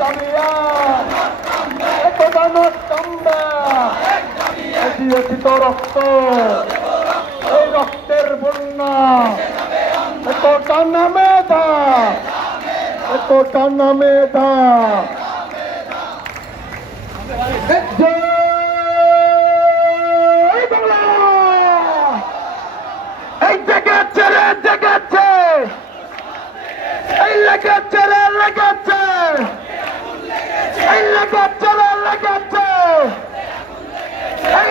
দাবি এক গণত কামবে দিয়েছিত রক্ত এই রক্তের বন্যা একটা নামে দা একটা নামে দা এই জেগেছে রে জেগেছে এই লেগেছে রে লেগেছে এই লেগেছে রে লেগেছে এই